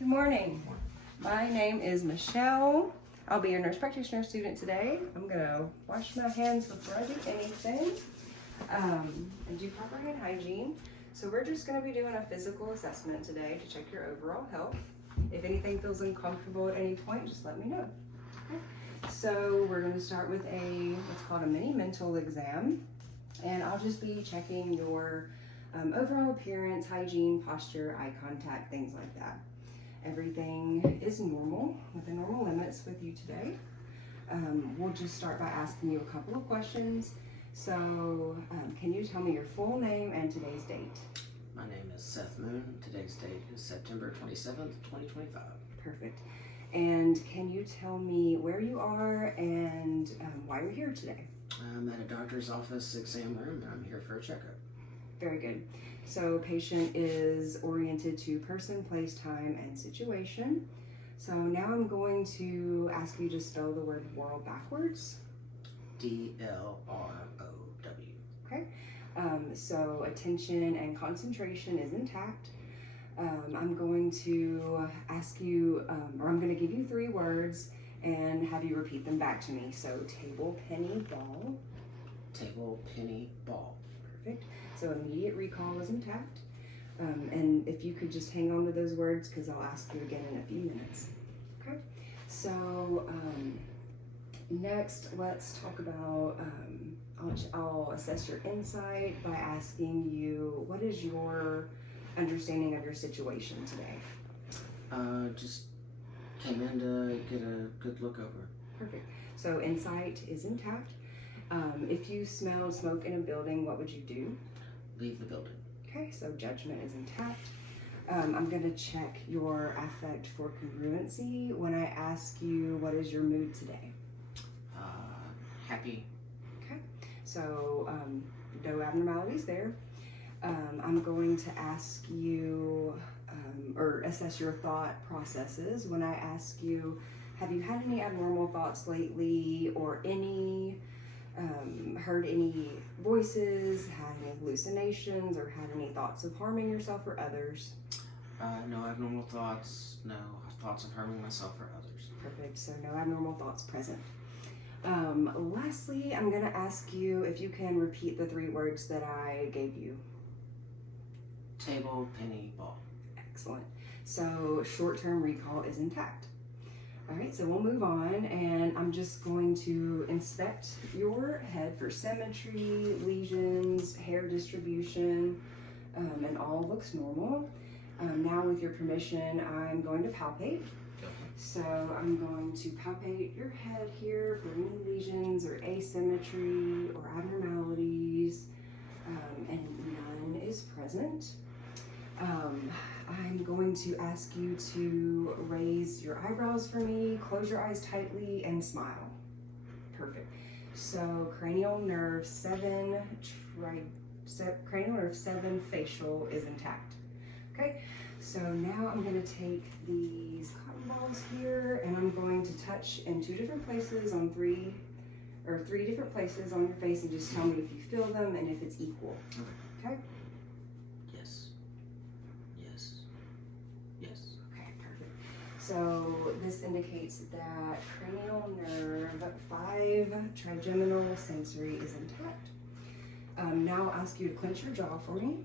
Good morning. My name is Michelle. I'll be your nurse practitioner student today. I'm gonna wash my hands before I do anything and do proper hand hygiene. So we're just gonna be doing a physical assessment today to check your overall health. If anything feels uncomfortable at any point, just let me know. Okay. So we're gonna start with what's called a mini mental exam. And I'll just be checking your overall appearance, hygiene, posture, eye contact, things like that. Everything is normal, within normal limits with you today. We'll just start by asking you a couple of questions. So, can you tell me your full name and today's date? My name is Seth Moon. Today's date is September 27th, 2025. Perfect. And can you tell me where you are and why you're here today? I'm at a doctor's office exam room and I'm here for a checkup. Very good. So patient is oriented to person, place, time, and situation. So now I'm going to ask you to spell the word world backwards. D-L-R-O-W. Okay. So attention and concentration is intact. I'm going to ask you, or I'm going to give you 3 words and have you repeat them back to me. So table, penny, ball. Table, penny, ball. Perfect. So immediate recall is intact. And if you could just hang on to those words because I'll ask you again in a few minutes. Okay. So next, let's talk about, I'll assess your insight by asking you, what is your understanding of your situation today? Just came in to get a good look over. Perfect. So insight is intact. If you smelled smoke in a building, what would you do? Leave the building. Okay, so judgment is intact. I'm going to check your affect for congruency when I ask you, what is your mood today? Happy. Okay, so no abnormalities there. I'm going to ask you, or assess your thought processes when I ask you, have you had any abnormal thoughts lately, or heard any voices, had any hallucinations, or had any thoughts of harming yourself or others? No abnormal thoughts, no thoughts of harming myself or others. Perfect, so no abnormal thoughts present. Lastly, I'm going to ask you if you can repeat the 3 words that I gave you. Table, penny, ball. Excellent. So short-term recall is intact. All right, so we'll move on, and I'm just going to inspect your head for symmetry, lesions, hair distribution, and all looks normal. Now, with your permission, I'm going to palpate. So I'm going to palpate your head here for any lesions or asymmetry or abnormalities, and none is present. I'm going to ask you to raise your eyebrows for me, close your eyes tightly, and smile. Perfect. So cranial nerve 7 facial is intact. Okay, so now I'm going to take these cotton balls here and I'm going to touch in 2 different places on 3 different places on your face, and just tell me if you feel them and if it's equal. Okay? Yes. Yes. Yes. Okay, perfect. So this indicates that cranial nerve 5 trigeminal sensory is intact. Now I'll ask you to clench your jaw for me.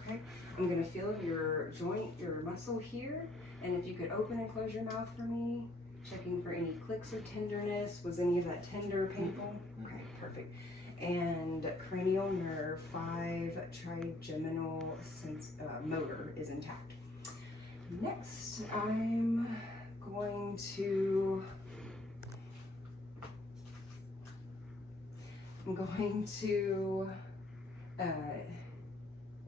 Okay? I'm going to feel your joint, your muscle here, and if you could open and close your mouth for me, checking for any clicks or tenderness. Was any of that tender, painful? Okay, perfect. And cranial nerve 5 trigeminal motor is intact. Next, I'm going to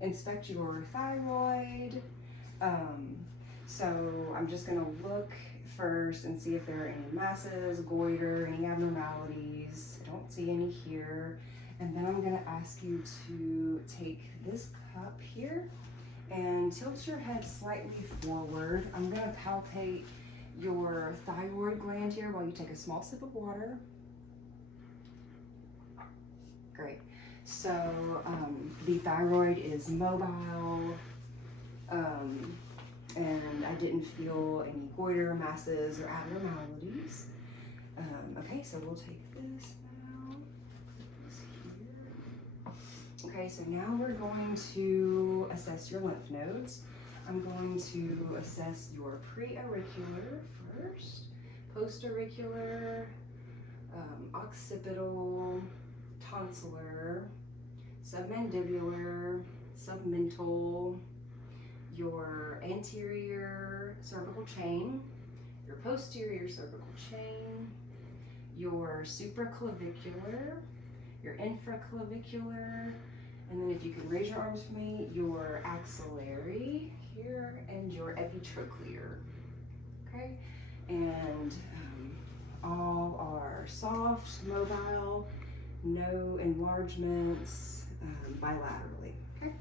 inspect your thyroid. So I'm just going to look first and see if there are any masses, goiter, any abnormalities. I don't see any here. And then I'm going to ask you to take this cup here and tilt your head slightly forward. I'm going to palpate your thyroid gland here while you take a small sip of water. Great. So the thyroid is mobile. and I didn't feel any goiter, masses, or abnormalities. Okay, so we'll take this now. Put this here. Okay, so now we're going to assess your lymph nodes. I'm going to assess your pre-auricular first, post-auricular, occipital, tonsillar, submandibular, submental, your anterior cervical chain, your posterior cervical chain, your supraclavicular, your infraclavicular, and then if you can raise your arms for me, your axillary here and your epitrochlear. Okay, and all are soft, mobile, no enlargements bilaterally. Okay,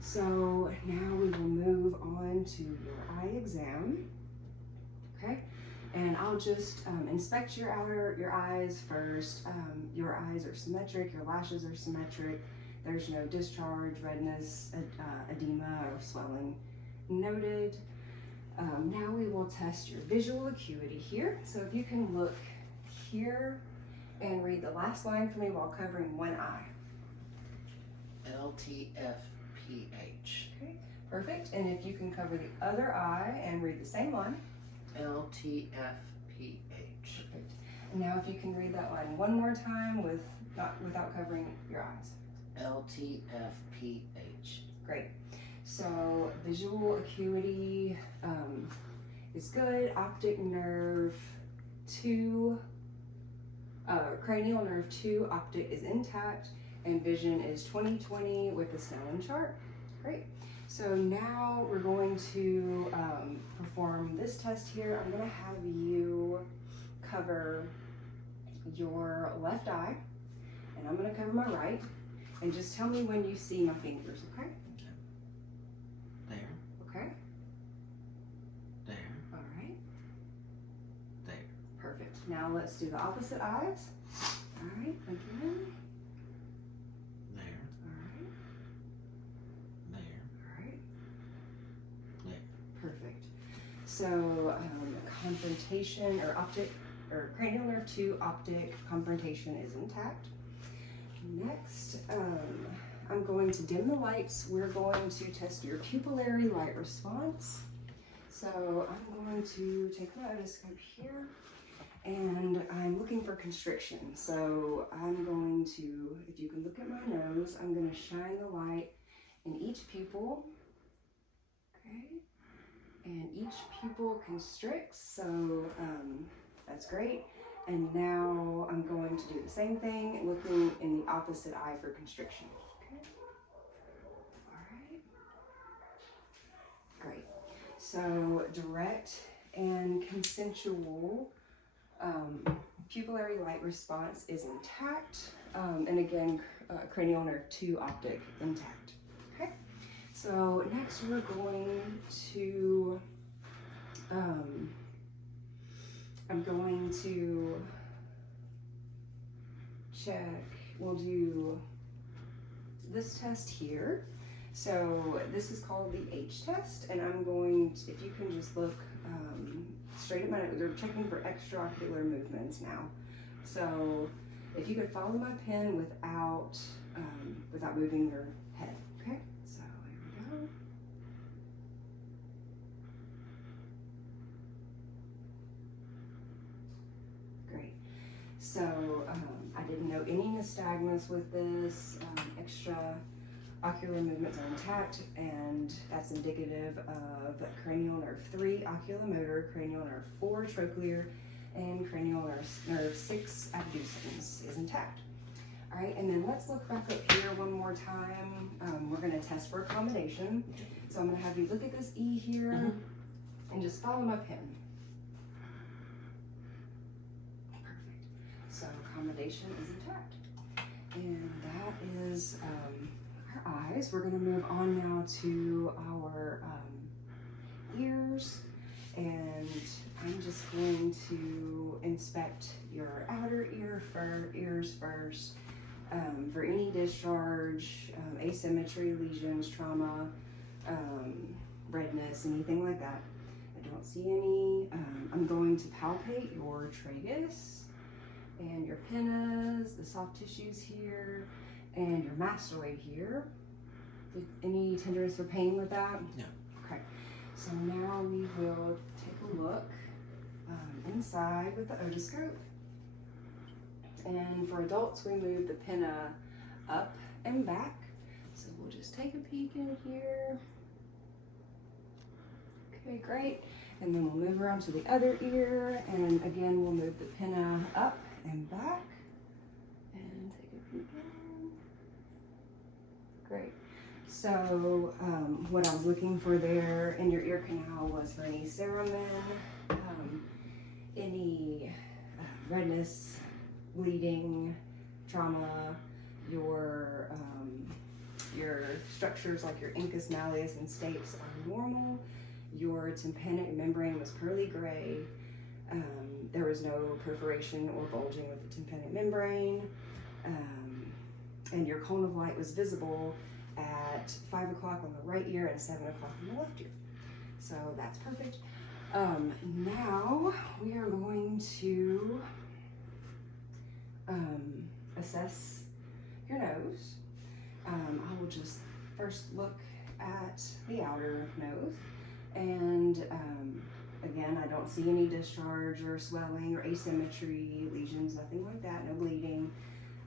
so now we will move on to your eye exam. Okay, and I'll just inspect your eyes first. Your eyes are symmetric, your lashes are symmetric. There's no discharge, redness, edema, or swelling noted. Now we will test your visual acuity here. So if you can look here and read the last line for me while covering one eye. LTFPH. Okay, perfect. And if you can cover the other eye and read the same line. LTFPH. Perfect. And now if you can read that line one more time without covering your eyes. LTFPH. Great. So visual acuity is good. Optic nerve 2, cranial nerve 2, optic is intact, and vision is 20/20 with the Snellen chart. Great. So now we're going to perform this test here. I'm going to have you cover your left eye, and I'm going to cover my right, and just tell me when you see my fingers, okay? There. Okay. There. All right. There. Perfect. Now let's do the opposite eyes. All right. Again. There. All right. There. All right. There. Perfect. So confrontation or cranial nerve 2 optic confrontation is intact. Next, I'm going to dim the lights. We're going to test your pupillary light response. So I'm going to take my otoscope here, and I'm looking for constriction. So I'm going to, if you can look at my nose, I'm going to shine the light in each pupil. Okay, and each pupil constricts, so that's great. And now I'm going to do the same thing, looking in the opposite eye for constriction. Okay. All right. Great. So direct and consensual pupillary light response is intact. And again, cranial nerve 2 optic intact. Okay. So next we're going to I'm going to check, we'll do this test here. So this is called the H test, and I'm going to, if you can just look straight at my nose, they're checking for extraocular movements now. So if you could follow my pen without moving your head, okay? So here we go. Great. So I didn't know any nystagmus with this. Extraocular movements are intact, and that's indicative of cranial nerve 3 oculomotor, cranial nerve 4 trochlear, and cranial nerve 6 abducens is intact. All right, and then let's look back up here one more time. We're going to test for accommodation. So I'm going to have you look at this E here and just follow my pen. Perfect. So accommodation is intact. And that is our eyes. We're going to move on now to our ears. And I'm just going to inspect your outer ears first. For any discharge, asymmetry, lesions, trauma, redness, anything like that. I don't see any. I'm going to palpate your tragus and your pinnas, the soft tissues here, and your mastoid here. Any tenderness or pain with that? No. Okay. So now we will take a look inside with the otoscope. And for adults, we move the pinna up and back. So we'll just take a peek in here. Okay, great. And then we'll move around to the other ear. And again, we'll move the pinna up and back. And take a peek in. Great. So what I was looking for there in your ear canal was for any ceramin, any redness, bleeding, trauma, your structures like your incus malleus and stapes are normal. Your tympanic membrane was pearly gray. There was no perforation or bulging with the tympanic membrane. And your cone of light was visible at 5 o'clock on the right ear and 7 o'clock on the left ear. So that's perfect. Now we are going to assess your nose. I will just first look at the outer nose, and again, I don't see any discharge or swelling or asymmetry, lesions, nothing like that, no bleeding.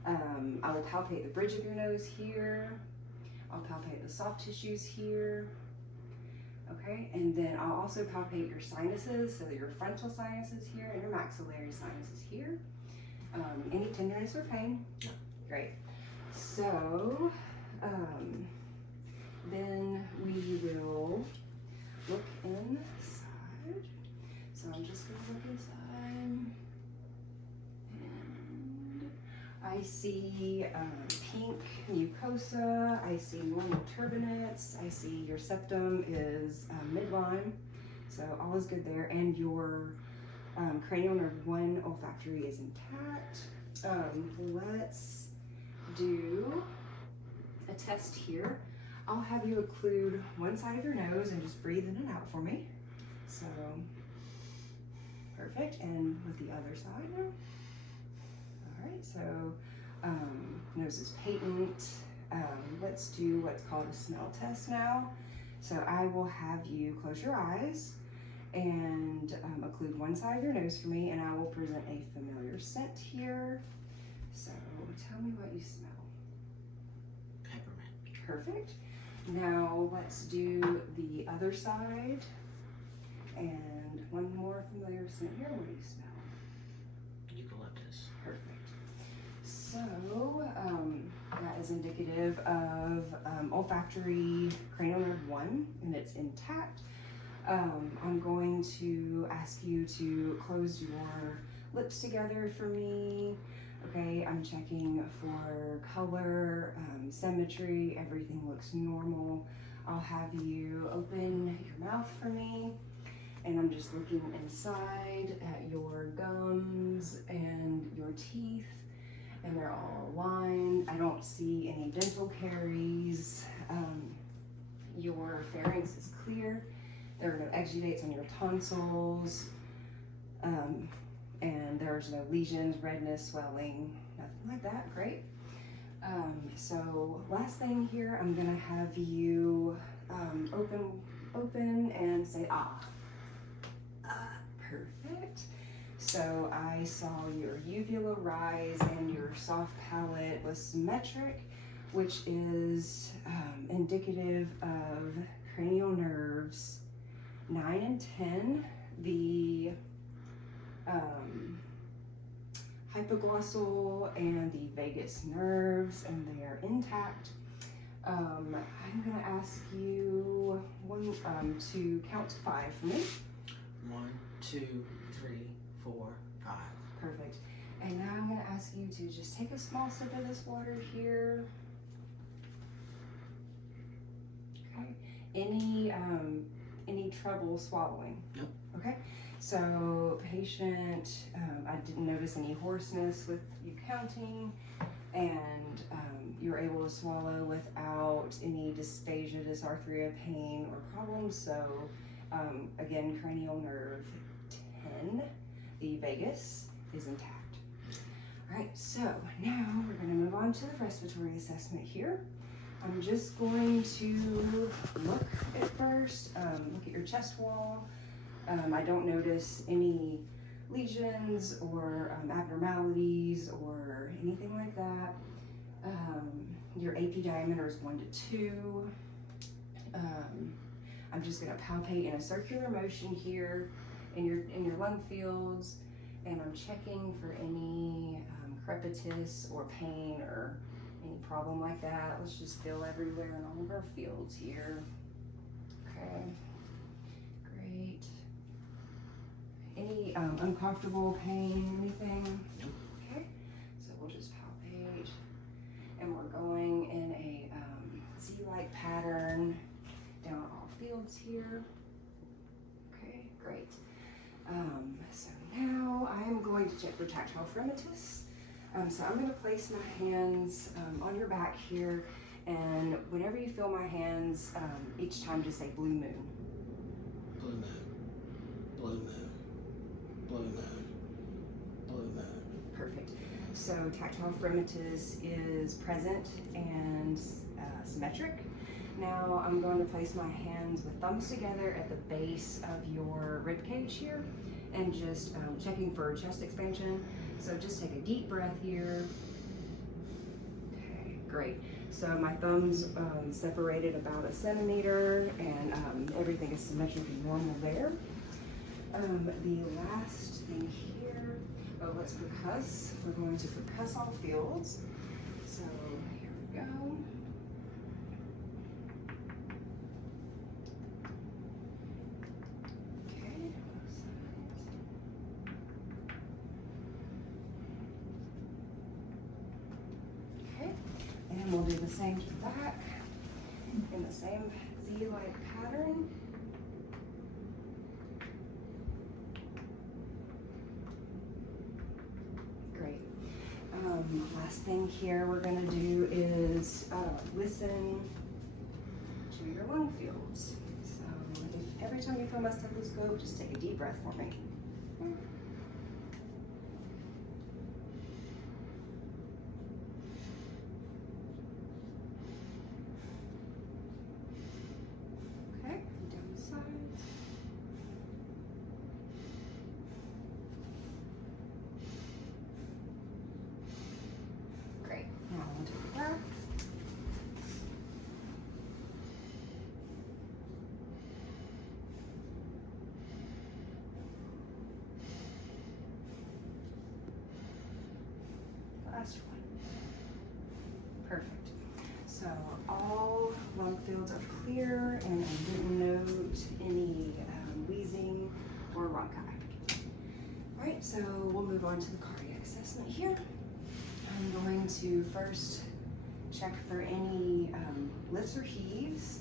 I will palpate the bridge of your nose here. I'll palpate the soft tissues here. Okay, and then I'll also palpate your sinuses, so your frontal sinuses here and your maxillary sinuses here. Any tenderness or pain? No. Great. So then we will look inside. So I'm just going to look inside. And I see pink mucosa. I see normal turbinates. I see your septum is midline. So all is good there. And your cranial nerve 1 olfactory is intact. Let's do a test here. I'll have you occlude one side of your nose and just breathe in and out for me. So, perfect. And with the other side now. All right, so nose is patent. Let's do what's called a smell test now. So I will have you close your eyes and occlude one side of your nose for me, and I will present a familiar scent here. So tell me what you smell. Peppermint. Perfect. Now let's do the other side, and one more familiar scent here. What do you smell? Eucalyptus. Perfect. So that is indicative of olfactory cranial nerve 1, and it's intact. I'm going to ask you to close your lips together for me. Okay, I'm checking for color, symmetry, everything looks normal. I'll have you open your mouth for me, and I'm just looking inside at your gums and your teeth, and they're all aligned. I don't see any dental caries. Your pharynx is clear. There are no exudates on your tonsils, and there's no lesions, redness, swelling, nothing like that. Great. So last thing here, I'm gonna have you open and say ah. Perfect. So I saw your uvula rise and your soft palate was symmetric, which is indicative of cranial nerves 9 and 10, the hypoglossal and the vagus nerves, and they are intact. I'm going to ask you to count to 5 for me. 1, 2, 3, 4, 5. Perfect. And now I'm going to ask you to just take a small sip of this water here. Okay. Any trouble swallowing? Nope. Okay. So patient, I didn't notice any hoarseness with you counting, and you're able to swallow without any dysphagia, dysarthria, pain, or problems. So again, cranial nerve 10, the vagus, is intact. All right, so now we're gonna move on to the respiratory assessment here. I'm just going to look at first, look at your chest wall. I don't notice any lesions or abnormalities or anything like that. Your AP diameter is 1 to 2. I'm just gonna palpate in a circular motion here in your lung fields, and I'm checking for any crepitus or pain or any problem like that. Let's just feel everywhere in all of our fields here. Okay, great. Any uncomfortable pain, anything? Nope. Okay, so we'll just palpate, and we're going in a Z-like pattern down all fields here. Okay, great. So now I am going to check for tactile fremitus. So I'm going to place my hands on your back here, and whenever you feel my hands, each time just say blue moon. Blue moon. Blue moon. Blue moon. Blue moon. Perfect. So tactile fremitus is present and symmetric. Now I'm going to place my hands with thumbs together at the base of your rib cage here, and just checking for chest expansion. So just take a deep breath here. Okay, great. So my thumbs separated about 1 centimeter, and everything is symmetrically normal there. The last thing here, let's percuss. We're going to percuss all fields. So here we go. And we'll do the same to the back in the same Z-like pattern. Great. Last thing here we're going to do is listen to your lung fields. So if every time you feel my stethoscope, just take a deep breath for me. Now we'll take a breath. Last one. Perfect. So all lung fields are clear, and I didn't note any wheezing or bronchi. All right, so we'll move on to the cardiac assessment here. I'm going to first check for any lifts or heaves,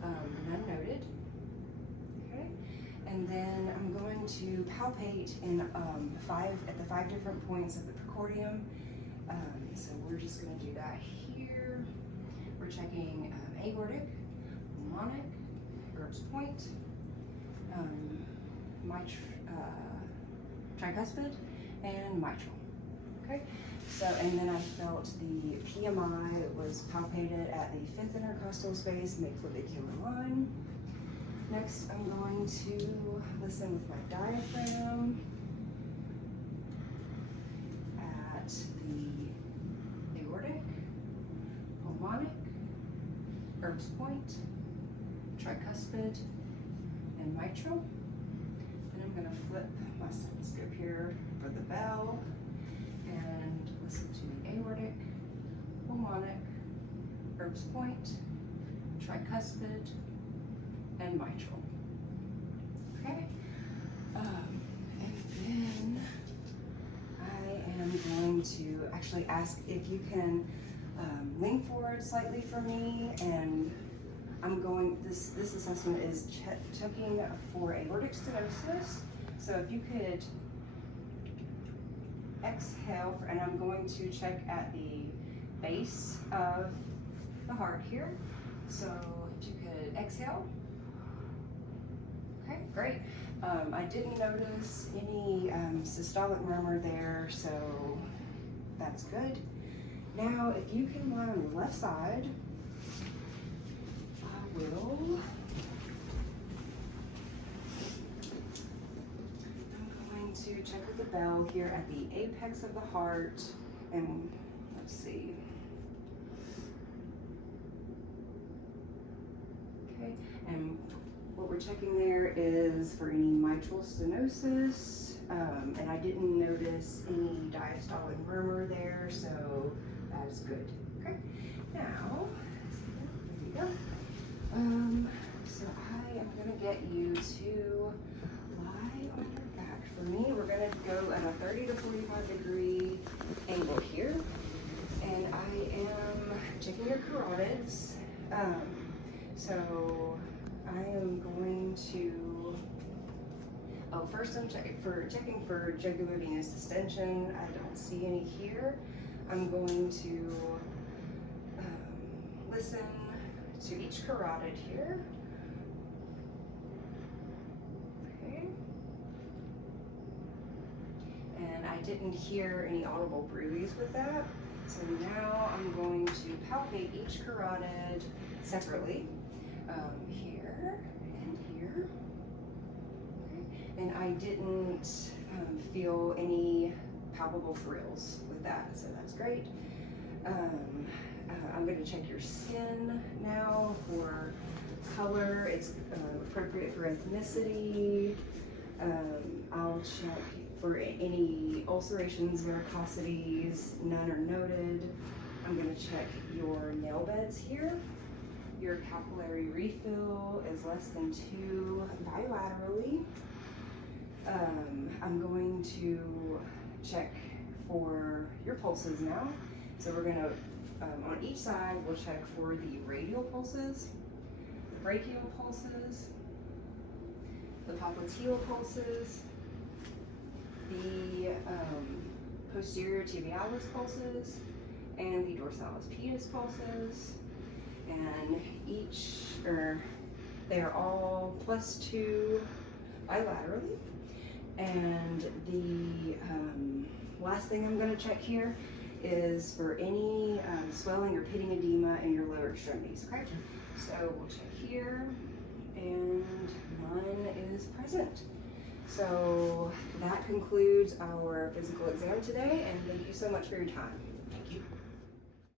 none noted. Okay, and then I'm going to palpate in at the 5 different points of the precordium. So we're just going to do that here. We're checking aortic, pulmonic, Erb's point, tricuspid, and mitral. Okay. So, and then I felt the PMI was palpated at the 5th intercostal space, mid-clavicular line. Next, I'm going to listen with my diaphragm at the aortic, pulmonic, Erb's point, tricuspid, and mitral. And I'm going to flip my stethoscope here for the bell and listen to the aortic, pulmonic, Erb's point, tricuspid, and mitral. Okay, and then I am going to actually ask if you can lean forward slightly for me, and I'm going, this assessment is checking for aortic stenosis. So if you could exhale, and I'm going to check at the base of the heart here. So if you could exhale. Okay, great. I didn't notice any systolic murmur there, so that's good. Now, if you can lie on your left side, I will. I'm going to check with the bell here at the apex of the heart, and let's see. Okay, and what we're checking there is for any mitral stenosis, and I didn't notice any diastolic murmur there, so that's good. Okay, now, there we go. So I am gonna get you to lie on your back for me. We're gonna go at a 30 to 45 degree angle here, and I am checking your carotids. So I am going to, first I'm checking for jugular venous distension. I don't see any here. I'm going to listen to each carotid here. Okay. And I didn't hear any audible breathes with that. So now I'm going to palpate each carotid separately. Here and here. Okay. And I didn't feel any palpable frills with that, so that's great. I'm going to check your skin now for color. It's appropriate for ethnicity. I'll check for any ulcerations, varicosities. None are noted. I'm going to check your nail beds here. Your capillary refill is less than 2 bilaterally. I'm going to check for your pulses now. So we're gonna, on each side, we'll check for the radial pulses, the brachial pulses, the popliteal pulses, the posterior tibialis pulses, and the dorsalis pedis pulses. And they are all +2 bilaterally. And the last thing I'm going to check here is for any swelling or pitting edema in your lower extremities. Okay, so we'll check here, and none is present. So that concludes our physical exam today, and thank you so much for your time.